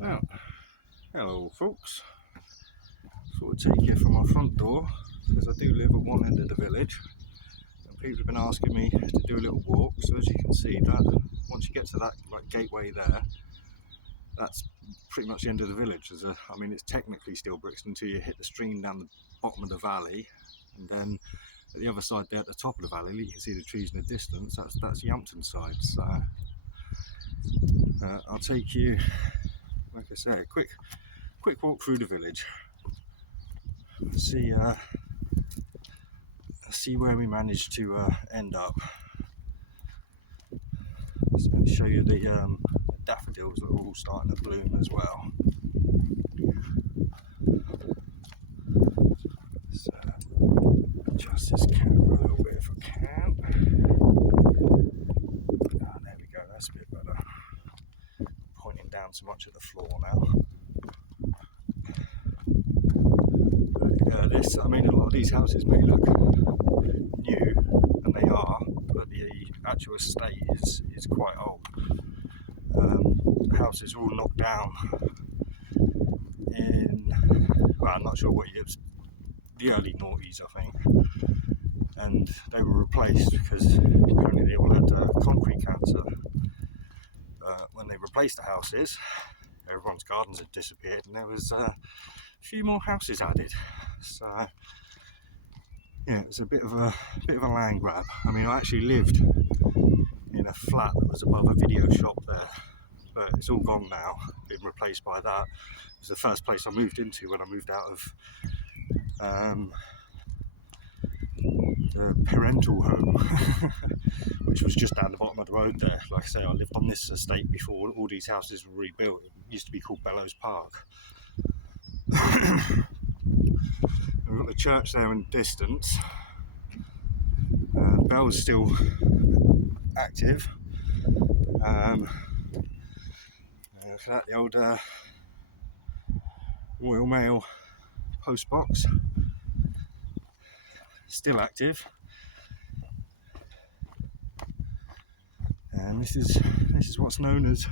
Well, hello folks. Thought I'd take you from my front door because I do live at one end of the village and people have been asking me to do a little walk. So as you can see, that once you get to that gateway there, that's pretty much the end of the village. I mean, it's technically still Brixton until you hit the stream down the bottom of the valley, and then at the other side there at the top of the valley you can see the trees in the distance. That's Yampton side. So I'll take you, like I say, a quick walk through the village. See where we managed to end up. So I'll show you the daffodils that are all starting to bloom as well. So adjust this camera a little bit if I can. There we go, that's a bit better. Pointing down so much at the floor now. I mean, a lot of these houses may look new, and they are, but the actual estate is quite old. The houses are all knocked down in, well, I'm not sure what years, the early noughties I think, and they were replaced because apparently they all had concrete cancer. When they replaced the houses, everyone's gardens had disappeared and there was a few more houses added. So yeah, it was a bit of a land grab. I mean, I actually lived in a flat that was above a video shop there, but it's all gone now, been replaced by that. It was the first place I moved into when I moved out of the parental home, which was just down the bottom of the road there. Like I say, I lived on this estate before all these houses were rebuilt. It used to be called Bellows Park. We've got the church there in the distance. The bell's still active. Look at that, the old Royal Mail post box, still active. And this is what's known as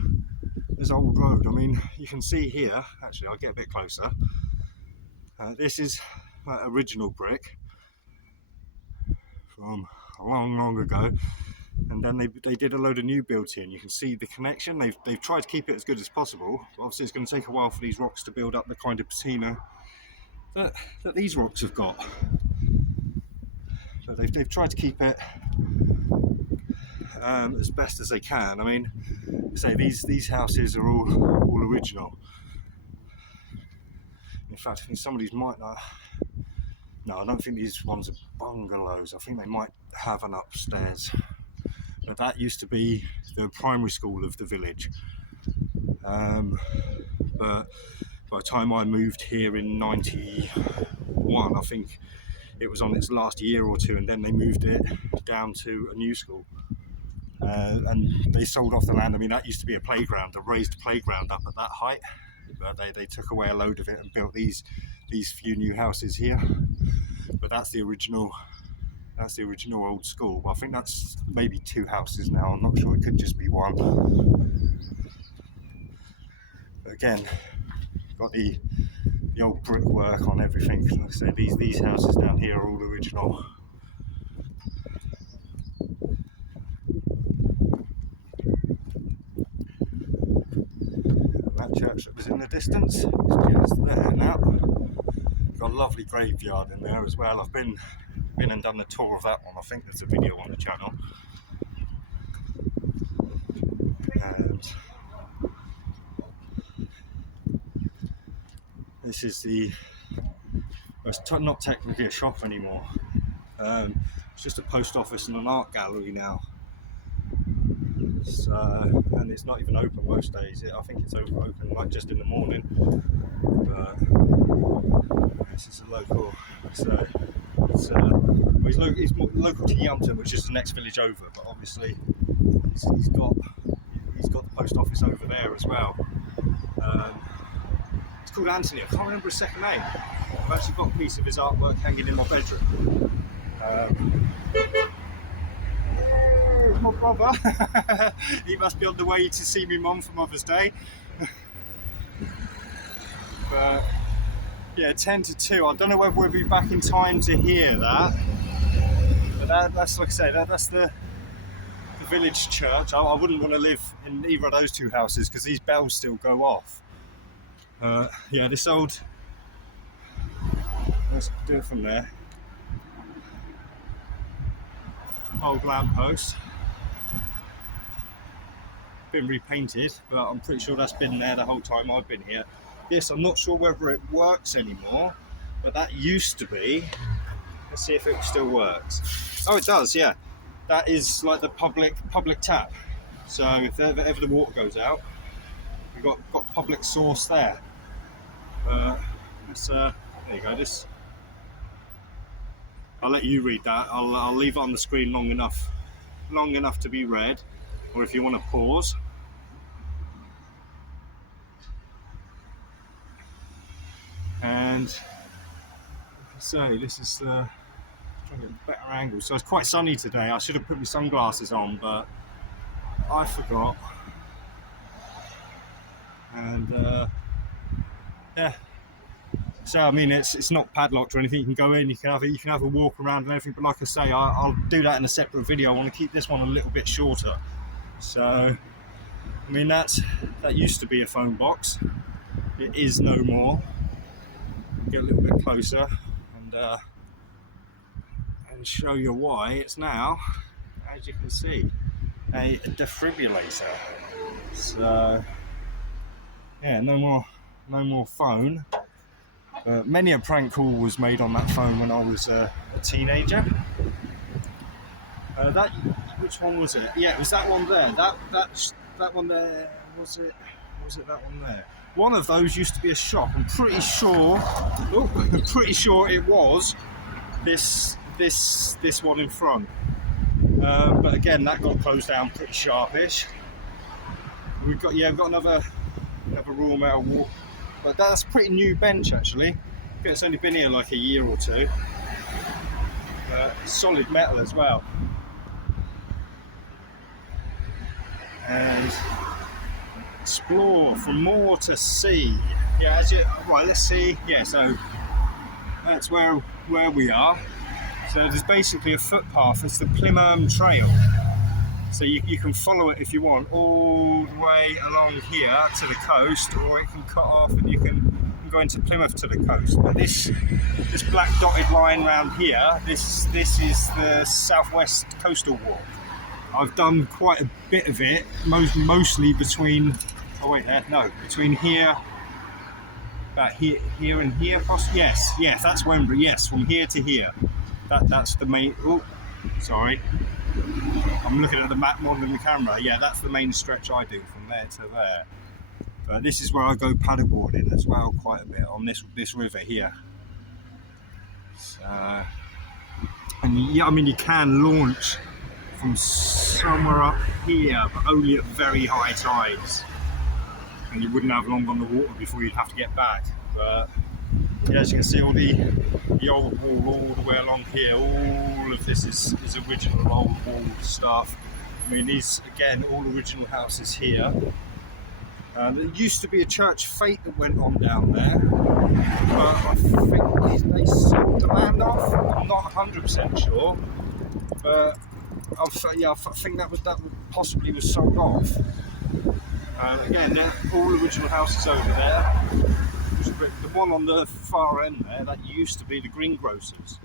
Old Road. I mean, you can see here, actually I'll get a bit closer, this is original brick from a long ago, and then they did a load of new builds here, and you can see the connection. They've tried to keep it as good as possible, but obviously it's going to take a while for these rocks to build up the kind of patina that these rocks have got. But they've tried to keep it as best as they can. I mean, say these houses are all original. In fact, I think some of these might not. No, I don't think these ones are bungalows. I think they might have an upstairs. But that used to be the primary school of the village. But by the time I moved here in '91, I think it was on its last year or two, and then they moved it down to a new school. And they sold off the land. I mean, that used to be a playground, a raised playground up at that height. But they took away a load of it and built these few new houses here. But that's the original old school. I think that's maybe two houses now. I'm not sure, it could just be one. But again, got the old brickwork on everything. Like I said, these houses down here are all original. That church that was in the distance is just there now. Got a lovely graveyard in there as well. I've been and done the tour of that one. I think there's a video on the channel. And this is it's not technically a shop anymore. It's just a post office and an art gallery now. So, and it's not even open most days. I think it's open like just in the morning. But this is a local. So he's more local to Yampton, which is the next village over. But obviously, he's got the post office over there as well. It's called Anthony. I can't remember his second name. I've actually got a piece of his artwork hanging in my bedroom. My brother. He must be on the way to see me mum for Mother's Day. But yeah, 10 to 2. I don't know whether we'll be back in time to hear that. But that's like I say, that's the village church. I wouldn't want to live in either of those two houses because these bells still go off. Yeah, this old. Let's do it from there. Old lamppost. Been repainted, but I'm pretty sure that's been there the whole time I've been here. Yes, I'm not sure whether it works anymore, but that used to be. Let's see if it still works. Oh, it does, yeah. That is like the public tap. So if ever the water goes out, we've got public source there. There you go. This. I'll let you read that. I'll leave it on the screen long enough to be read, or if you want to pause. And so this is trying to get a better angle. So it's quite sunny today. I should have put my sunglasses on, but I forgot. And yeah. So I mean, it's not padlocked or anything. You can go in, you can have a walk around and everything. But like I say, I'll do that in a separate video. I want to keep this one a little bit shorter. So I mean, that used to be a phone box. It is no more. Get a little bit closer and show you why. It's now, as you can see, a defibrillator. So yeah, no more phone. Many a prank call was made on that phone when I was a teenager. Which one was it? Yeah, it was that one there. That one there. Was it that one there? One of those used to be a shop. I'm pretty sure it was this one in front. But again, that got closed down pretty sharpish. We've got another Royal Mail wall, but that's a pretty new bench actually. It's only been here like a year or two. Solid metal as well. And explore for more to see. Yeah, right. Let's see. Yeah, so that's where we are. So there's basically a footpath. It's the Plymouth Trail. So you can follow it if you want all the way along here to the coast, or it can cut off and you can go into Plymouth to the coast. But this black dotted line around here, this is the Southwest Coastal Walk. I've done quite a bit of it, mostly between. Oh wait, between here. About here and here. Yes, that's Wembley. Yes, from here to here. That's the main. Oh, sorry. I'm looking at the map more than the camera. Yeah, that's the main stretch I do from there to there. But this is where I go paddleboarding as well, quite a bit on this river here. So, and yeah, I mean you can launch from somewhere up here, but only at very high tides, and you wouldn't have long on the water before you'd have to get back. But yeah, as you can see, all the old wall all the way along here, all of this is original old wall stuff. I mean, these again, all original houses here. There used to be a church fete that went on down there, but I think they sold the land off. I'm not 100% sure, but I think that possibly was sold off. Again, they're all original houses over there. The one on the far end there, that used to be the greengrocers.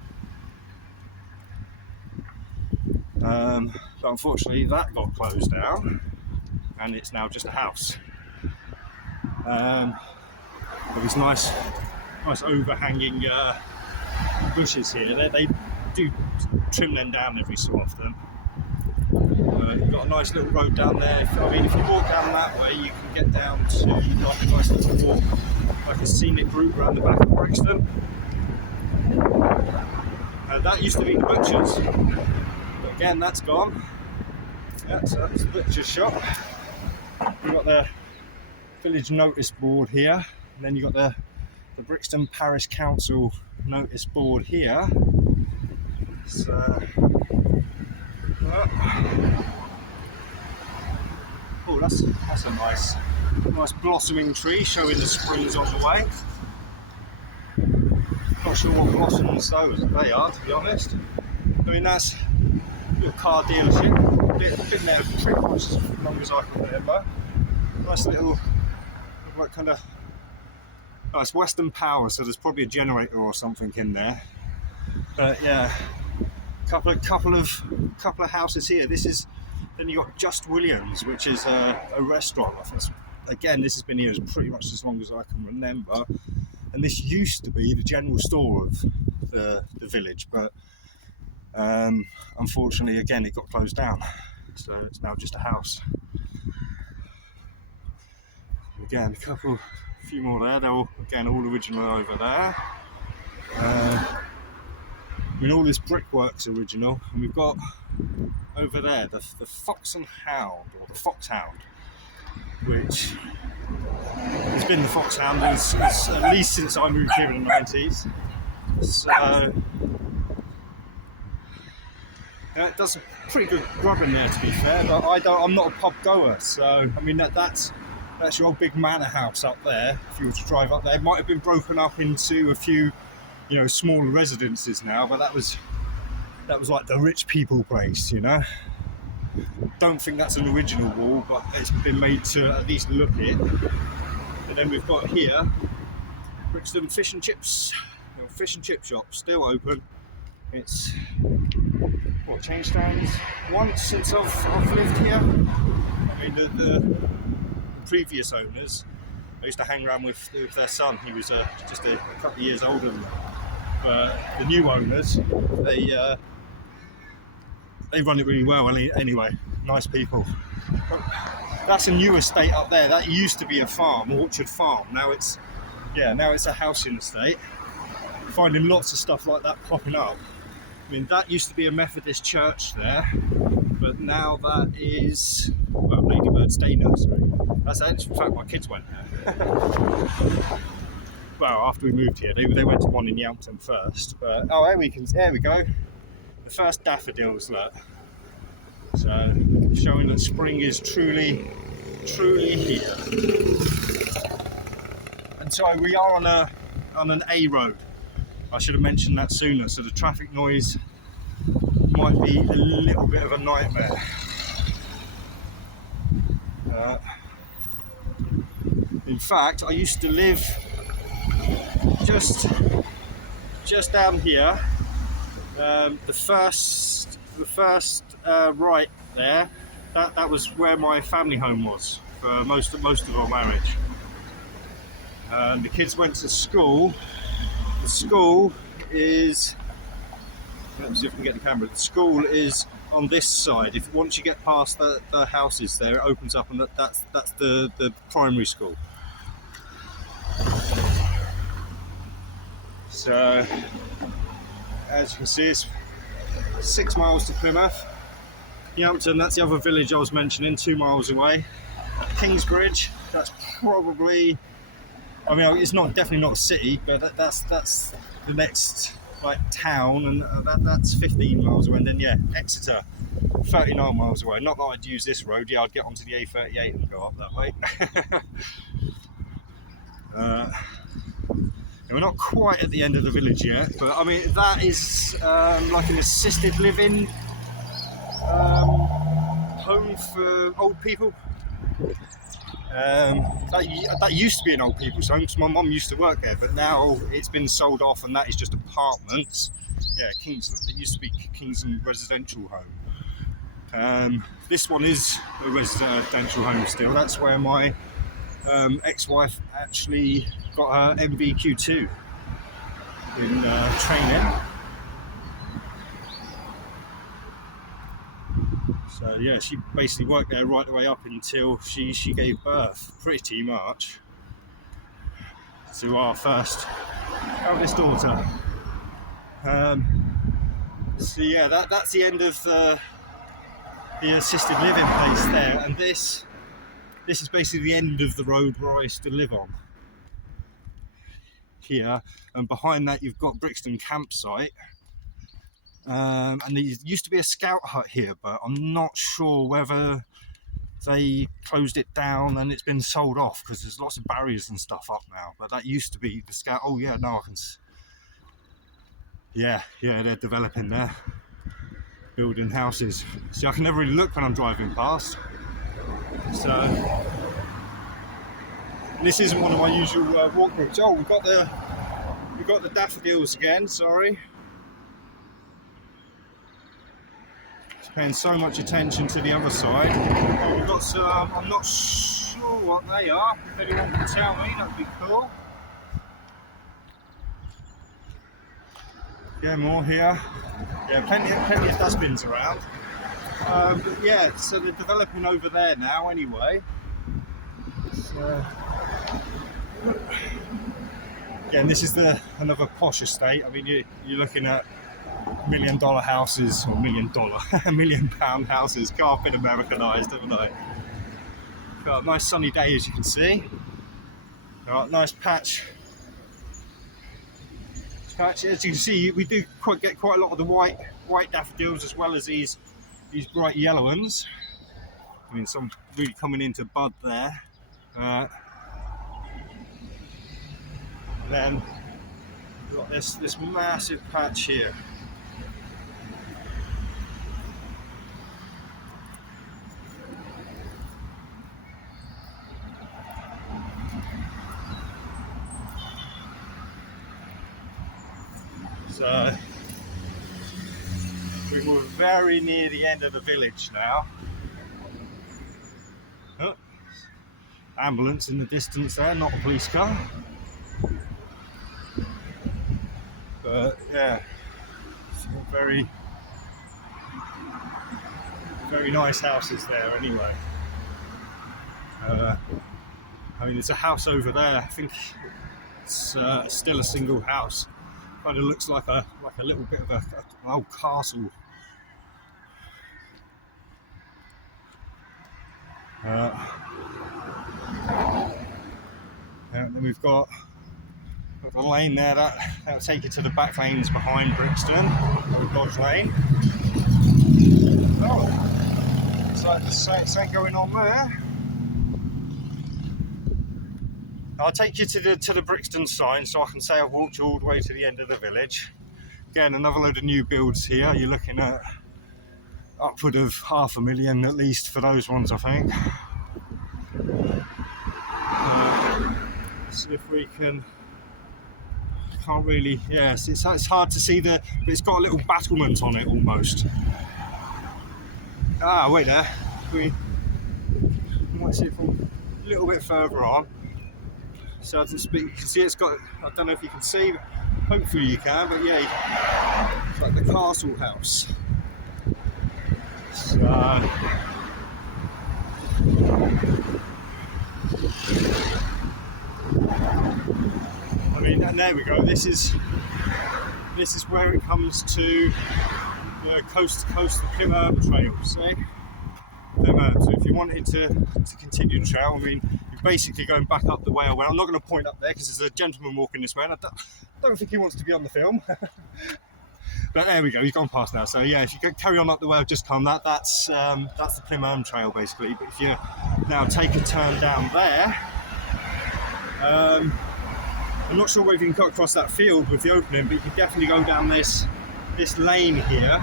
But unfortunately that got closed down and it's now just a house. With these nice overhanging bushes here. They do trim them down every so often. You've got a nice little road down there. If you walk down that way, you can get down to like a nice little walk, like a scenic route around the back of Brixton. That used to be the butcher's, but again, that's gone. Yeah, so that's the butcher's shop. We've got the village notice board here, and then you've got the Brixton Parish Council notice board here. So, oh, that's a nice Nice blossoming tree showing the spring's on the way. Not sure what blossoms they are, to be honest. I mean, that's a little car dealership. Been there pretty much as long as I can remember. Nice little, like kind of, oh, it's Western Power, so there's probably a generator or something in there. But yeah, couple of houses here. Then you got Just Williams, which is a restaurant. Again, this has been here pretty much as long as I can remember. And this used to be the general store of the village, but unfortunately, again, it got closed down. So it's now just a house. Again, a few more there. They're all original over there. I mean, all this brickwork's original, and we've got over there the Fox and Hound, or the Foxhound, which has been the Foxhound at least since I moved here in the 90s. So yeah, it does a pretty good grub in there, to be fair. But I'm not a pub goer, so I mean that's your old big manor house up there. If you were to drive up there, it might have been broken up into a few, smaller residences now, but that was like the rich people place, Don't think that's an original wall, but it's been made to at least look it. And then we've got here Brixton fish and chip shop, still open. It's changed hands once since I've lived here. I mean, the previous owners, I used to hang around with their son. He was just a couple of years older than me. But the new owners, they run it really well. Anyway, nice people. That's a new estate up there. That used to be a farm, Orchard Farm. Now it's a housing estate. Finding lots of stuff like that popping up. I mean, that used to be a Methodist church there, but now that is Ladybird's Day Nursery. That's actually, in fact, my kids went there. Well, after we moved here, they went to one in Yampton first. But there we go. The first daffodils, look. So showing that spring is truly here. And so we are on an A road. I should have mentioned that sooner. So the traffic noise might be a little bit of a nightmare. In fact, I used to live just down here. The first right there. That was where my family home was for most of our marriage. The kids went to school. The school is. Let me see if I can get the camera. The school is on this side. Once you get past the houses there, it opens up, and that's the primary school. So, as you can see, it's 6 miles to Plymouth. Yampton, that's the other village I was mentioning, 2 miles away. Kingsbridge, that's probably, I mean, it's definitely not a city, but that's the next town, and that's 15 miles away. And then Exeter, 39 miles away. Not that I'd use this road. I'd get onto the A38 and go up that way. We're not quite at the end of the village yet, but I mean that is like an assisted living home for old people. That used to be an old people's home, because my mum used to work there, but now it's been sold off, and that is just apartments. Kingsland. It used to be Kingsland Residential Home. This one is a residential home still. That's where my ex-wife actually got her MVQ2 in training. So she basically worked there right the way up until she gave birth, pretty much, to our first eldest daughter. That's the end of the assisted living place there, and this is basically the end of the road where I used to live on. Here, and behind that you've got Brixton campsite, and there used to be a scout hut here, but I'm not sure whether they closed it down and it's been sold off because there's lots of barriers and stuff up now. But that used to be the Scout. Oh yeah, no, I can. Yeah, they're developing there, building houses. See, I can never really look when I'm driving past. So this isn't one of my usual walk routes. Oh, we've got the daffodils again. Sorry. Paying so much attention to the other side. We've got some, I'm not sure what they are. If anyone can tell me, that'd be cool. Yeah, more here. Yeah, plenty of dustbins around. But yeah, so they're developing over there now anyway. So, again, this is another posh estate. I mean, you're looking at $1 million houses, or £1 million houses. God, I've been Americanised, haven't I? Got a nice sunny day, as you can see. Got a nice patch. As you can see, we do get quite a lot of the white daffodils as well as these bright yellow ones. I mean, some really coming into bud there. Then we've got this massive patch here. So we were very near the end of the village now. Oh, ambulance in the distance there, not a police car. But yeah, very nice houses there anyway. I mean, there's a house over there. I think it's still a single house. Kind of looks like a little bit of an old castle. And then we've got a lane there that'll take you to the back lanes behind Brixton, or Dodge Lane. Oh, looks like there's something going on there. I'll take you to the Brixton sign so I can say I've walked all the way to the end of the village. Again, another load of new builds here. You're looking at upward of $500,000 at least for those ones, I think. See if we can. Can't really. Yes, it's hard to see but it's got a little battlement on it almost. Ah, wait there. We might see it from a little bit further on. So to speak, you can see it's got. I don't know if you can see, but hopefully you can. But yeah, it's like the castle house. So, I mean, and there we go. This is where it comes to the coast to coast, the Plymouth Trail. See, Plymouth. So if you wanted to continue the trail, I mean, you're basically going back up the way I went. I'm not going to point up there because there's a gentleman walking this way, and I don't think he wants to be on the film. But there we go, he's gone past now. So yeah, if you carry on up the way I've just come, that's the Plymouth Trail basically. But if you now take a turn down there, I'm not sure whether you can cut across that field with the opening, but you can definitely go down this lane here.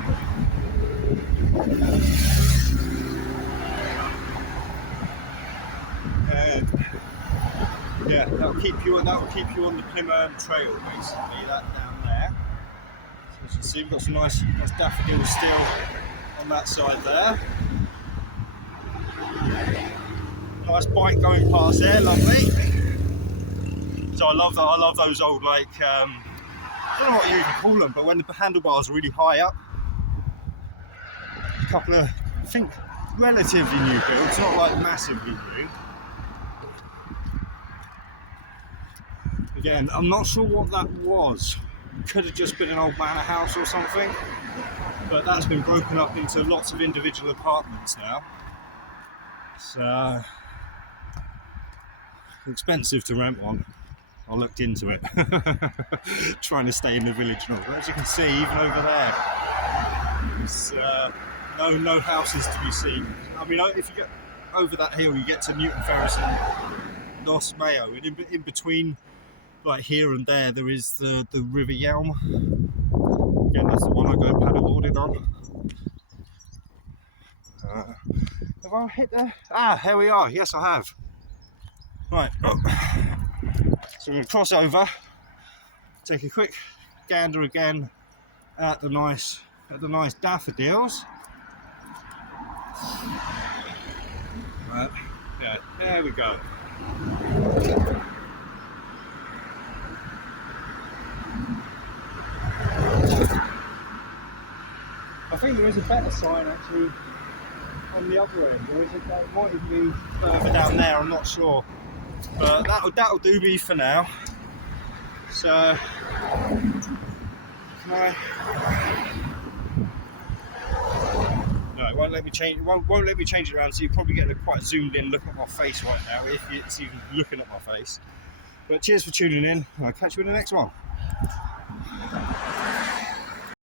And yeah, that'll keep you on the Plymouth Trail basically. That down there. As you can see, we've got some nice daffodils still on that side there. Nice bike going past there, lovely. So I love that. I love those old, like, I don't know what you even call them, but when the handlebars are really high up. A couple of, I think, relatively new builds, not like massively new. Again, I'm not sure what that was. Could have just been an old manor house or something, but that's been broken up into lots of individual apartments now. So expensive to rent one. I looked into it, trying to stay in the village now. But as you can see, even over there, there's no houses to be seen. I mean, if you get over that hill you get to Newton Ferris and Nos Mayo, and in between, like here and there is the River Yelm. Again, that's the one I go paddleboarding on. Have I hit there? Here we are. Yes, I have. Right. So we're going to cross over, take a quick gander again at the nice daffodils. Right. Yeah. There we go. I think there is a better sign actually on the other end. It might even be further down there, I'm not sure. But that'll do me for now. So no, it won't let me change. It won't let me change it around. So you're probably getting a quite zoomed in look at my face right now, if it's even looking at my face. But cheers for tuning in. I'll catch you in the next one.